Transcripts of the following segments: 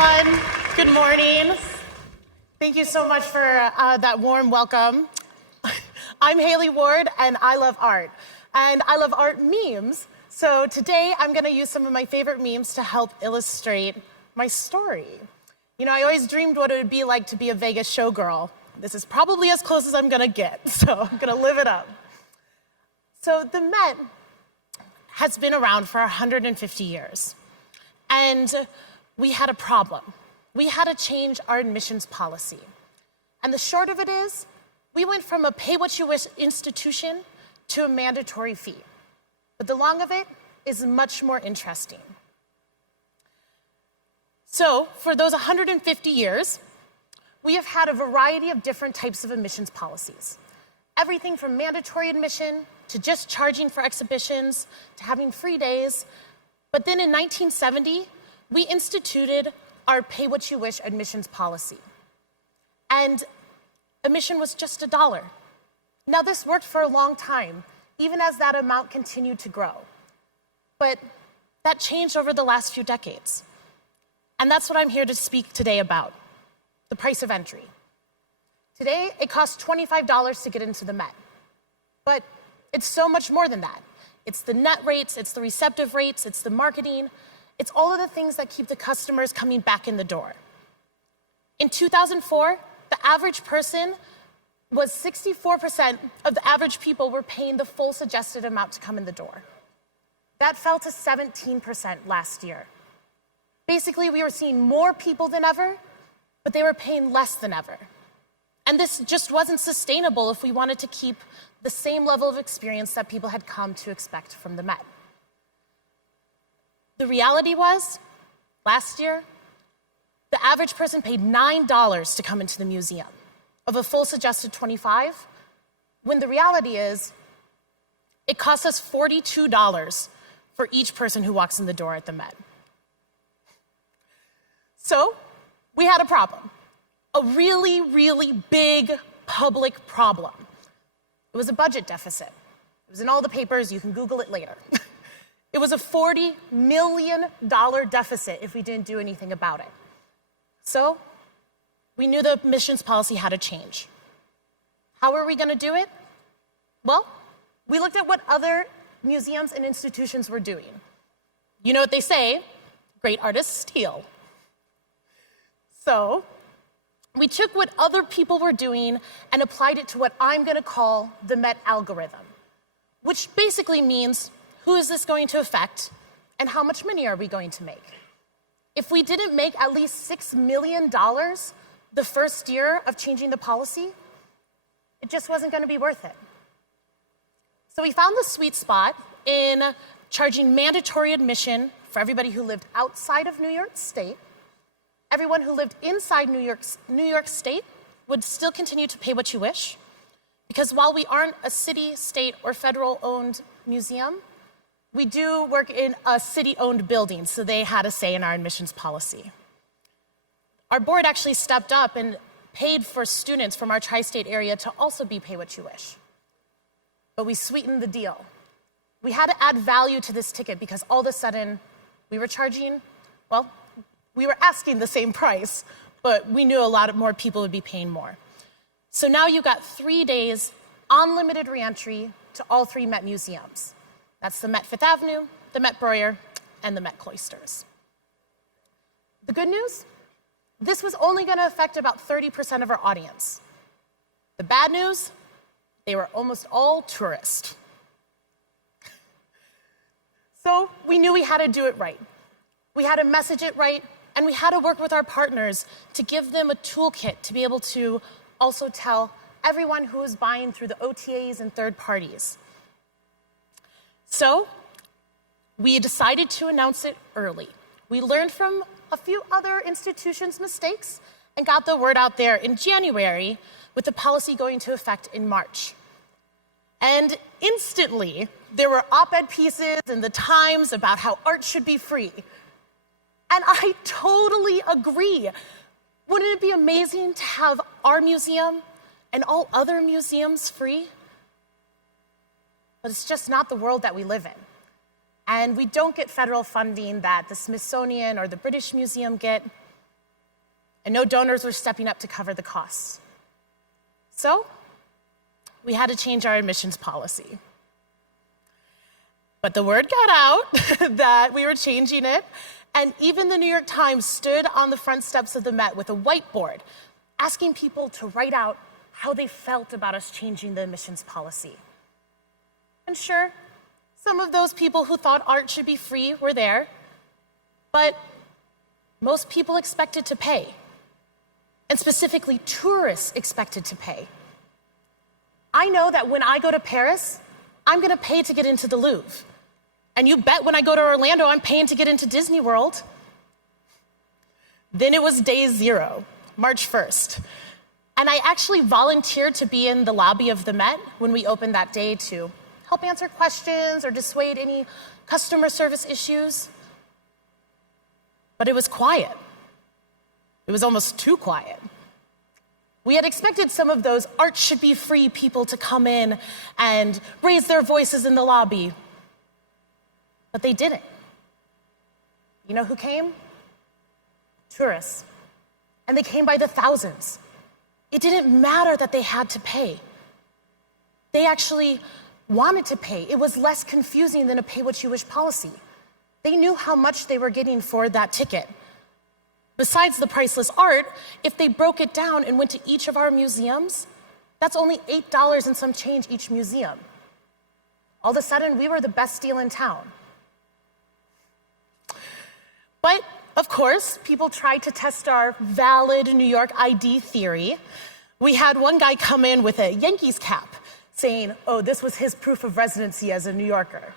everyone. Good morning. Thank you so much for that warm welcome. I'm Haley Ward, and I love art. And I love art memes. So today, I'm going to use some of my favorite memes to help illustrate my story. You know, I always dreamed what it would be like to be a Vegas showgirl. This is probably as close as I'm going to get, so I'm going to live it up. So the Met has been around for 150 years. And we had a problem. We had to change our admissions policy. And the short of it is, we went from a pay-what-you-wish institution to a mandatory fee. But the long of it is much more interesting. So, for those 150 years, we have had a variety of different types of admissions policies. Everything from mandatory admission to just charging for exhibitions to having free days. But then in 1970, we instituted our pay-what-you-wish admissions policy. And admission was just $1. Now, this worked for a long time, even as that amount continued to grow. But that changed over the last few decades. And that's what I'm here to speak today about, the price of entry. Today, it costs $25 to get into the Met. But it's so much more than that. It's the net rates, it's the receptive rates, it's the marketing. It's all of the things that keep the customers coming back in the door. In 2004, the average person was 64% of the average people were paying the full suggested amount to come in the door. That fell to 17% last year. Basically, we were seeing more people than ever, but they were paying less than ever. And this just wasn't sustainable if we wanted to keep the same level of experience that people had come to expect from the Met. The reality was, last year, the average person paid $9 to come into the museum, of a full suggested $25, when the reality is, it costs us $42 for each person who walks in the door at the Met. So, we had a problem. A really, really big public problem. It was a budget deficit. It was in all the papers, you can Google it later. It was a $40 million deficit if we didn't do anything about it. So, we knew the admissions policy had to change. How are we going to do it? Well, we looked at what other museums and institutions were doing. You know what they say, great artists steal. So, we took what other people were doing and applied it to what I'm going to call the Met algorithm, which basically means, who is this going to affect, and how much money are we going to make? If we didn't make at least $6 million the first year of changing the policy, it just wasn't going to be worth it. So we found the sweet spot in charging mandatory admission for everybody who lived outside of New York State. Everyone who lived inside New York State would still continue to pay what you wish, because while we aren't a city, state, or federal-owned museum, we do work in a city-owned building, so they had a say in our admissions policy. Our board actually stepped up and paid for students from our tri-state area to also be pay what you wish. But we sweetened the deal. We had to add value to this ticket because all of a sudden we were charging, well, we were asking the same price, but we knew a lot more people would be paying more. So now you've got 3 days, unlimited reentry to all 3 Met museums. That's the Met Fifth Avenue, the Met Breuer, and the Met Cloisters. The good news? This was only going to affect about 30% of our audience. The bad news? They were almost all tourists. So we knew we had to do it right. We had to message it right, and we had to work with our partners to give them a toolkit to be able to also tell everyone who is buying through the OTAs and third parties. So, we decided to announce it early. We learned from a few other institutions' mistakes and got the word out there in January, with the policy going into effect in March. And instantly, there were op-ed pieces in the Times about how art should be free. And I totally agree. Wouldn't it be amazing to have our museum and all other museums free? But it's just not the world that we live in. And we don't get federal funding that the Smithsonian or the British Museum get. and no donors were stepping up to cover the costs. So we had to change our admissions policy. But the word got out that we were changing it, and even the New York Times stood on the front steps of the Met with a whiteboard, asking people to write out how they felt about us changing the admissions policy. And sure, some of those people who thought art should be free were there, but most people expected to pay, and specifically tourists expected to pay. I know that when I go to Paris, I'm gonna pay to get into the Louvre. And you bet when I go to Orlando, I'm paying to get into Disney World. Then it was day 0, March 1st. And I actually volunteered to be in the lobby of the Met when we opened that day to help answer questions or dissuade any customer service issues. But it was quiet. It was almost too quiet. We had expected some of those art should be free people to come in and raise their voices in the lobby. But they didn't. You know who came? Tourists. And they came by the thousands. It didn't matter that they had to pay. They actually wanted to pay. It was less confusing than a pay what you wish policy. They knew how much they were getting for that ticket. Besides the priceless art, if they broke it down and went to each of our museums, that's only $8 and some change each museum. All of a sudden, we were the best deal in town. But, of course, people tried to test our valid New York ID theory. We had one guy come in with a Yankees cap saying, oh, this was his proof of residency as a New Yorker.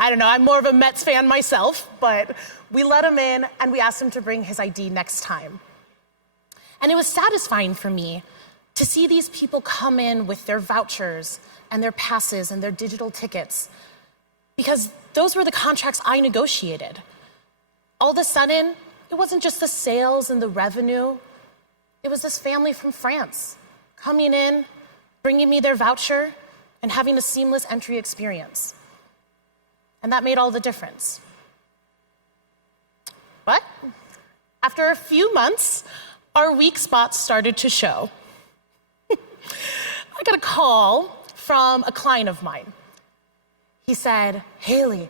I don't know, I'm more of a Mets fan myself, but we let him in and we asked him to bring his ID next time. And it was satisfying for me to see these people come in with their vouchers and their passes and their digital tickets, because those were the contracts I negotiated. All of a sudden, it wasn't just the sales and the revenue. It was this family from France coming in, bringing me their voucher, and having a seamless entry experience. And that made all the difference. But after a few months, our weak spots started to show. I got a call from a client of mine. He said, Haley,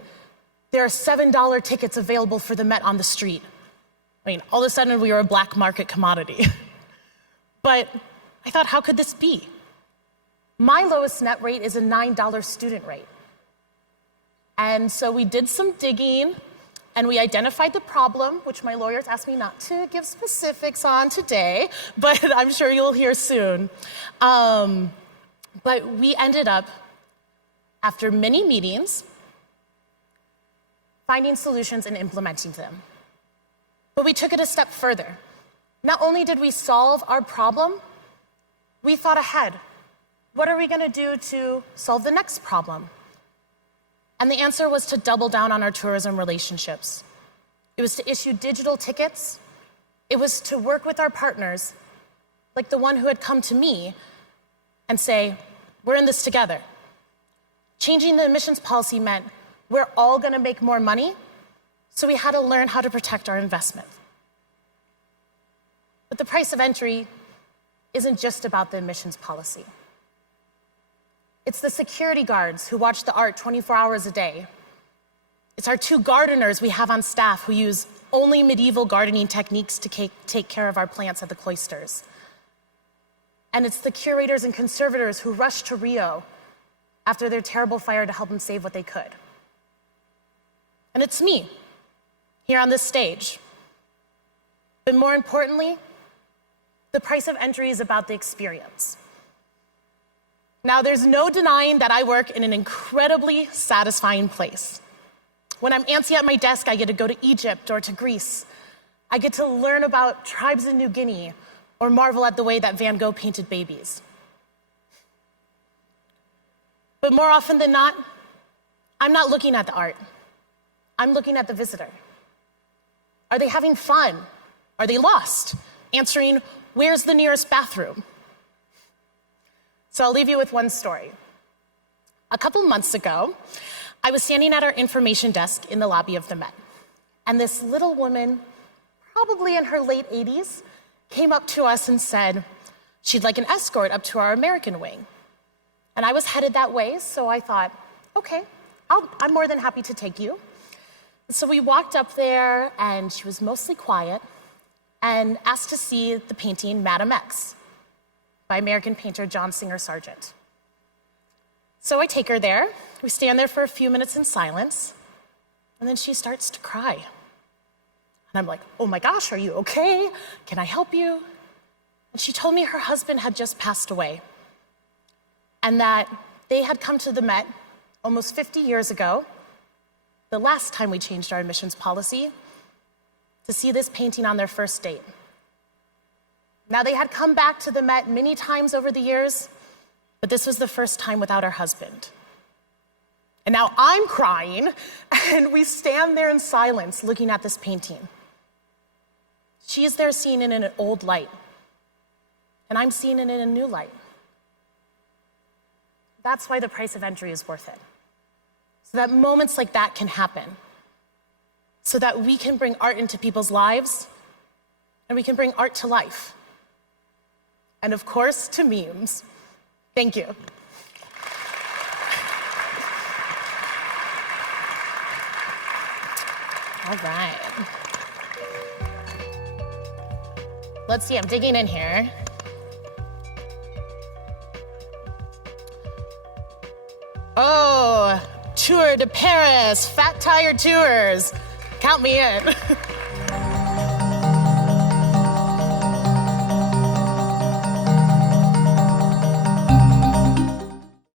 there are $7 tickets available for the Met on the street. I mean, all of a sudden we were a black market commodity. But I thought, how could this be? My lowest net rate is a $9 student rate. And so we did some digging and we identified the problem, which my lawyers asked me not to give specifics on today, but I'm sure you'll hear soon. But we ended up, after many meetings, finding solutions and implementing them. But we took it a step further. Not only did we solve our problem, we thought ahead. What are we going to do to solve the next problem? And the answer was to double down on our tourism relationships. It was to issue digital tickets. It was to work with our partners, like the one who had come to me, and say, we're in this together. Changing the admissions policy meant we're all going to make more money, so we had to learn how to protect our investment. But the price of entry isn't just about the admissions policy. It's the security guards who watch the art 24 hours a day. It's our 2 gardeners we have on staff who use only medieval gardening techniques to take care of our plants at the cloisters. And it's the curators and conservators who rush to Rio after their terrible fire to help them save what they could. And it's me, here on this stage. But more importantly, the price of entry is about the experience. Now, there's no denying that I work in an incredibly satisfying place. When I'm antsy at my desk, I get to go to Egypt or to Greece. I get to learn about tribes in New Guinea or marvel at the way that Van Gogh painted babies. But more often than not, I'm not looking at the art. I'm looking at the visitor. Are they having fun? Are they lost? Answering, where's the nearest bathroom? So I'll leave you with one story. A couple months ago, I was standing at our information desk in the lobby of the Met, and this little woman, probably in her late 80s, came up to us and said she'd like an escort up to our American wing. And I was headed that way, so I thought, okay, I'm more than happy to take you. So we walked up there, and she was mostly quiet, and asked to see the painting Madam X by American painter John Singer Sargent. So I take her there. We stand there for a few minutes in silence, and then she starts to cry. And I'm like, oh my gosh, are you okay? Can I help you? And she told me her husband had just passed away, and that they had come to the Met almost 50 years ago, the last time we changed our admissions policy, to see this painting on their first date. Now, they had come back to the Met many times over the years, but this was the first time without her husband. And now I'm crying, and we stand there in silence looking at this painting. She is there seeing it in an old light, and I'm seeing it in a new light. That's why the price of entry is worth it. So that moments like that can happen. So that we can bring art into people's lives, and we can bring art to life. And of course, to memes. Thank you. All right. Let's see, I'm digging in here. Oh, Tour de Paris, Fat Tire Tours. Count me in.